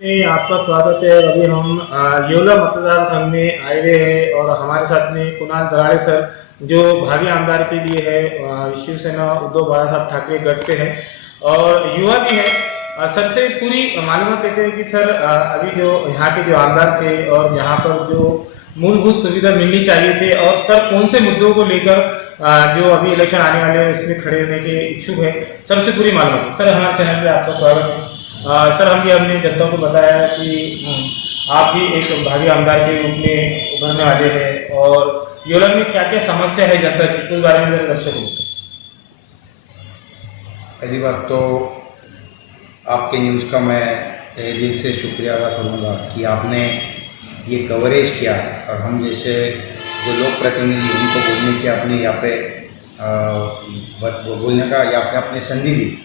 आपका स्वागत है। अभी हम येवला मतदार संघ में आए हुए हैं और हमारे साथ में कुणाल दराड़े सर जो भावी आमदार के लिए है शिवसेना उद्धव बाला साहब ठाकरे गढ़ से हैं और युवा भी हैं। सर से पूरी मालूमात लेते हैं कि सर अभी जो यहाँ के जो आमदार थे और यहाँ पर जो मूलभूत सुविधा मिलनी चाहिए थे और सर कौन से मुद्दों को लेकर जो अभी इलेक्शन आने वाले हैं उसमें खड़े होने के इच्छुक है। सर से पूरी मालूमात। सर हमारे चैनल पे आपका स्वागत है। सर हम ये अपने जनता को बताया कि आप भी एक भावी आमदार के रूप में उभरने वाले हैं और येवला में क्या क्या समस्या है जनता की उस बारे में मेरे दर्शकों को। पहली बात तो आपके न्यूज़ का मैं तहे दिल से शुक्रिया अदा करूँगा कि आपने ये कवरेज किया और हम जैसे जो लोक प्रतिनिधि उनको बोलने की आपने यहाँ पे बोलने का यहाँ पे आपने संधि दी।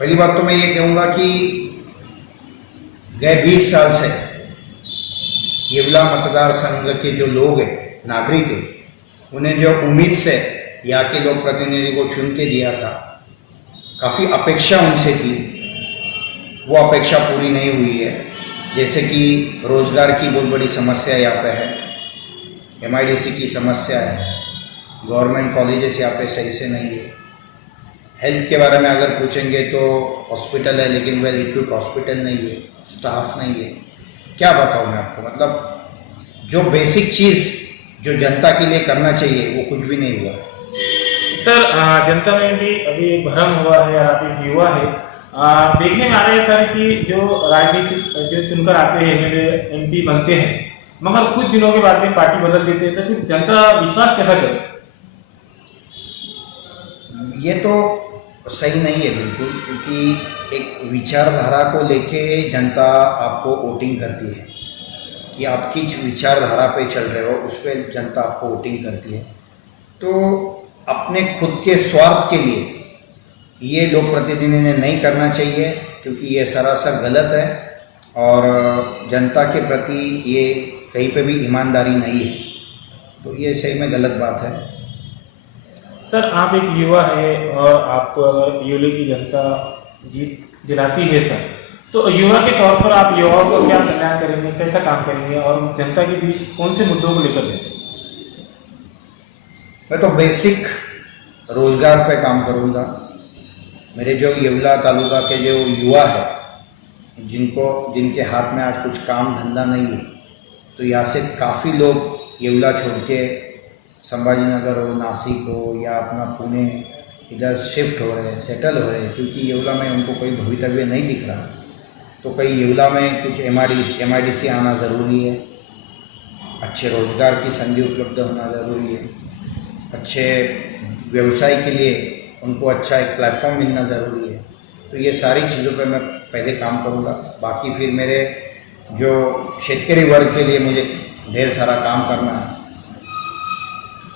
पहली बात तो मैं ये कहूँगा कि गए 20 साल से येवला मतदार संघ के जो लोग हैं, नागरिक हैं, उन्हें जो उम्मीद से यहाँ के लोक प्रतिनिधि को चुन के दिया था, काफ़ी अपेक्षा उनसे थी, वो अपेक्षा पूरी नहीं हुई है। जैसे कि रोज़गार की बहुत बड़ी समस्या यहाँ पे है, MIDC की समस्या है, गवर्नमेंट कॉलेजेस यहाँ पे सही से नहीं है। हेल्थ के बारे में अगर पूछेंगे तो हॉस्पिटल है लेकिन वेल इक्विप्ड हॉस्पिटल नहीं है, स्टाफ नहीं है। क्या बताऊँ मैं आपको, मतलब जो बेसिक चीज़ जो जनता के लिए करना चाहिए वो कुछ भी नहीं हुआ है। सर जनता में भी अभी एक भ्रम हुआ है, आप एक युवा है, देखने में आ रहा है सर कि जो राजनीतिक जो चुनकर आते हैं MLA MP बनते हैं मगर कुछ दिनों के बाद में पार्टी बदल देते हैं, तो फिर जनता विश्वास कैसा करे। ये तो सही नहीं है बिल्कुल, क्योंकि एक विचारधारा को लेके जनता आपको वोटिंग करती है कि आप किस विचारधारा पे चल रहे हो, उस पर जनता आपको वोटिंग करती है। तो अपने खुद के स्वार्थ के लिए ये लोक प्रतिनिधि ने नहीं करना चाहिए, क्योंकि ये सरासर गलत है और जनता के प्रति ये कहीं पे भी ईमानदारी नहीं है। तो ये सही में गलत बात है। सर आप एक युवा है और आपको अगर येवले की जनता जीत दिलाती है सर, तो युवा के तौर पर आप युवाओं को क्या कल्याण करेंगे, कैसा काम करेंगे और जनता के बीच कौन से मुद्दों को लेकर जाएंगे। मैं तो बेसिक रोजगार पे काम करूँगा। मेरे जो येवला तालुका के जो युवा है जिनके हाथ में आज कुछ काम धंधा नहीं है, तो यहाँ से काफ़ी लोग येवला छोड़ के संभाजीनगर हो, नासिक हो या अपना पुणे इधर शिफ्ट हो रहे हैं, सेटल हो रहे हैं, क्योंकि येवला में उनको कोई भवितव्य नहीं दिख रहा। तो कहीं येवला में कुछ MIDC आना ज़रूरी है, अच्छे रोज़गार की संधि उपलब्ध होना ज़रूरी है, अच्छे व्यवसाय के लिए उनको अच्छा एक प्लेटफॉर्म मिलना ज़रूरी है। तो ये सारी चीज़ों पे मैं पहले काम करूँगा। बाकी फिर मेरे जो शेतकरी वर्ग के लिए मुझे ढेर सारा काम करना है।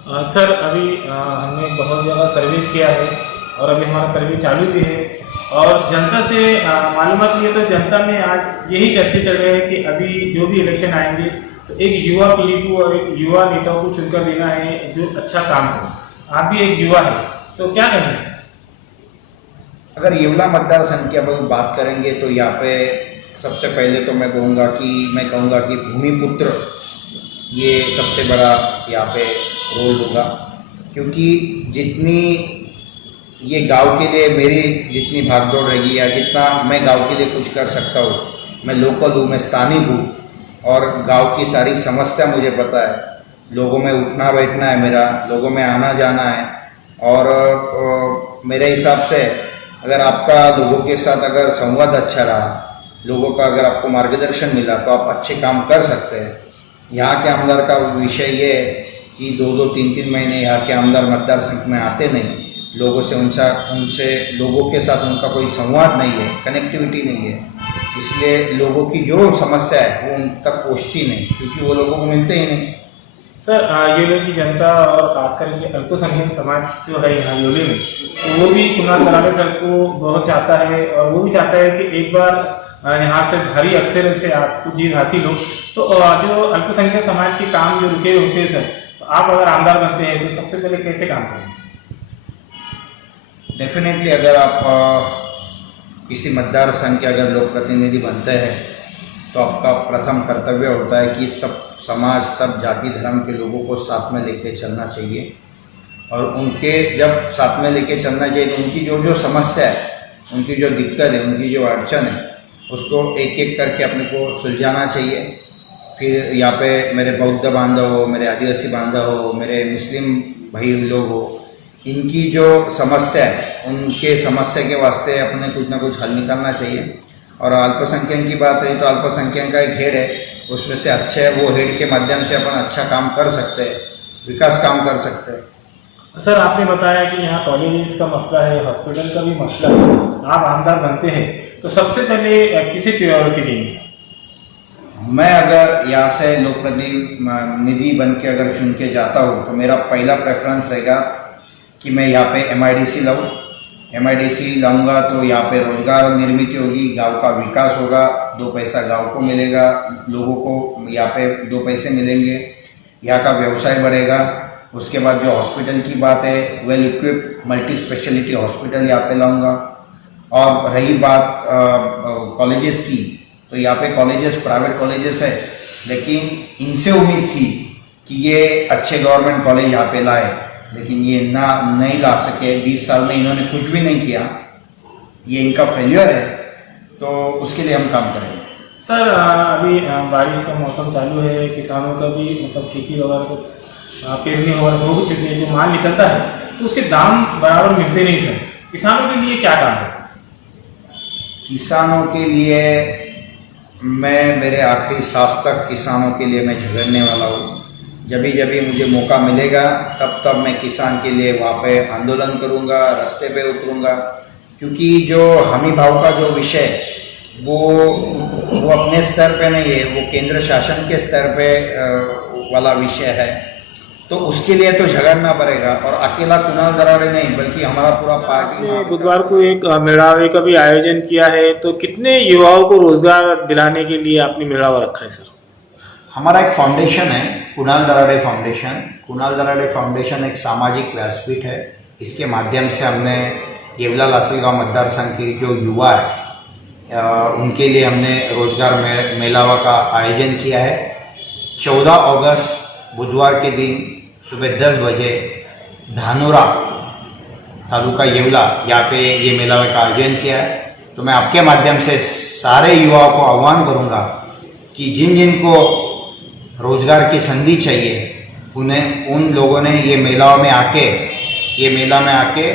सर अभी हमने बहुत ज़्यादा सर्वे किया है और अभी हमारा सर्वे चालू भी है और जनता से मालूमात लिए तो जनता में आज यही चर्चे चल रहे हैं कि अभी जो भी इलेक्शन आएंगे तो एक युवा पीढ़ी को और एक युवा नेताओं को चुनकर देना है जो अच्छा काम करे। आप भी एक युवा है तो क्या कहेंगे। अगर येवला मतदार संघ की अब बात करेंगे तो यहाँ पे सबसे पहले तो मैं कहूँगा कि भूमिपुत्र ये सबसे बड़ा यहाँ पे रोल होगा, क्योंकि जितनी ये गांव के लिए मेरी जितनी भागदौड़ रहेगी या जितना मैं गांव के लिए कुछ कर सकता हूँ, मैं लोकल हूँ, मैं स्थानीय हूँ और गांव की सारी समस्या मुझे पता है। लोगों में उठना बैठना है मेरा, लोगों में आना जाना है और मेरे हिसाब से अगर आपका लोगों के साथ अगर संवाद अच्छा रहा, लोगों का अगर आपको मार्गदर्शन मिला तो आप अच्छे काम कर सकते हैं। यहाँ के आमदार का विषय ये है कि 2-2, 3-3 महीने यहाँ के आमदार मतदार संघ में आते नहीं, लोगों से उनसे लोगों के साथ उनका कोई संवाद नहीं है, कनेक्टिविटी नहीं है, इसलिए लोगों की जो समस्या है वो उन तक पहुँचती नहीं, क्योंकि वो लोगों को मिलते ही नहीं। सर येवले की जनता और खासकर ये अल्पसंख्यक समाज जो है यहाँ येवले में, तो वो भी कुणाल दराड़े सर को बहुत चाहता है और वो भी चाहता है कि एक बार यहाँ से भारी अक्सर से आपको जीत हासिल हो। तो जो अल्पसंख्यक समाज के काम जो रुके होते हैं सर, तो आप अगर आमदार बनते हैं तो सबसे पहले कैसे काम करेंगे। डेफिनेटली अगर आप किसी मतदार संघ के अगर लोक प्रतिनिधि बनते हैं तो आपका प्रथम कर्तव्य होता है कि सब समाज, सब जाति धर्म के लोगों को साथ में लेके चलना चाहिए। और उनके जब साथ में लेके चलना चाहिए तो उनकी जो जो समस्या है, उनकी जो दिक्कत है, उनकी जो अड़चन है, उसको एक एक करके अपने को सुलझाना चाहिए। फिर यहाँ पे मेरे बौद्ध बांधव हो, मेरे आदिवासी बांधव हो, मेरे मुस्लिम भाई लोग हो, इनकी जो समस्या है, उनके समस्या के वास्ते अपने कुछ ना कुछ हल निकालना चाहिए। और अल्पसंख्यक की बात रही तो अल्पसंख्यक का एक हेड है, उसमें से अच्छे वो हेड के माध्यम से अपन अच्छा काम कर सकते हैं, विकास काम कर सकते हैं। सर आपने बताया कि यहाँ कॉलेज का मसला है, हॉस्पिटल का भी मसला है, आप आमदार बनते हैं तो सबसे पहले किसे प्रायोरिटी देंगे? मैं अगर यहाँ से लोक प्रतिनिधि बन के अगर चुन के जाता हूँ तो मेरा पहला प्रेफरेंस रहेगा कि मैं यहाँ पे MIDC लाऊँ। MIDC लाऊंगा तो यहाँ पे रोजगार निर्मित होगी, गांव का विकास होगा, 2 पैसा गांव को मिलेगा, लोगों को यहाँ पे 2 पैसे मिलेंगे, यहाँ का व्यवसाय बढ़ेगा। उसके बाद जो हॉस्पिटल की बात है, well equipped multi speciality hospital यहाँ पे लाऊंगा। और रही बात कॉलेजेस की, तो यहाँ पे कॉलेजेस प्राइवेट कॉलेजेस है, लेकिन इनसे उम्मीद थी कि ये अच्छे गवर्नमेंट कॉलेज यहाँ पे लाए, लेकिन ये नहीं ला सके। 20 साल में इन्होंने कुछ भी नहीं किया, ये इनका फेल्यूर है, तो उसके लिए हम काम करेंगे। सर अभी बारिश का मौसम चालू है, किसानों का भी मतलब खेती वगैरह को पेरनी वगैरह हो चुकी है, जो माल निकलता है तो उसके दाम बराबर मिलते नहीं सर, किसानों के लिए क्या काम है? किसानों के लिए मैं मेरे आखिरी सांस तक किसानों के लिए मैं झगड़ने वाला हूँ। जब भी मुझे मौका मिलेगा तब मैं किसान के लिए वहाँ पे आंदोलन करूँगा, रास्ते पे उतरूँगा, क्योंकि जो हमी भाव का जो विषय वो अपने स्तर पे नहीं है, वो केंद्र शासन के स्तर पे वाला विषय है, तो उसके लिए तो झगड़ना पड़ेगा। और अकेला कुणाल दराड़े नहीं, बल्कि हमारा पूरा पार्टी। बुधवार को एक मेड़ावे का भी आयोजन किया है, तो कितने युवाओं को रोजगार दिलाने के लिए आपने मेड़ावा रखा है सर? हमारा एक फाउंडेशन है, कुणाल दराड़े फाउंडेशन। कुणाल दराड़े फाउंडेशन एक सामाजिक व्यासपीठ है। इसके माध्यम से हमने येवला लासलगांव मतदार संघ के जो युवा है उनके लिए हमने रोजगार मेलावा का आयोजन किया है। 14 अगस्त बुधवार के दिन सुबह 10 बजे धानोरा तालुका येवला यहाँ पे ये मेलावे का आयोजन किया है। तो मैं आपके माध्यम से सारे युवाओं को आह्वान करूँगा कि जिन को रोजगार की संधि चाहिए, उन लोगों ने ये मेला में आके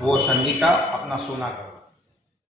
वो संधि का अपना सोना करें।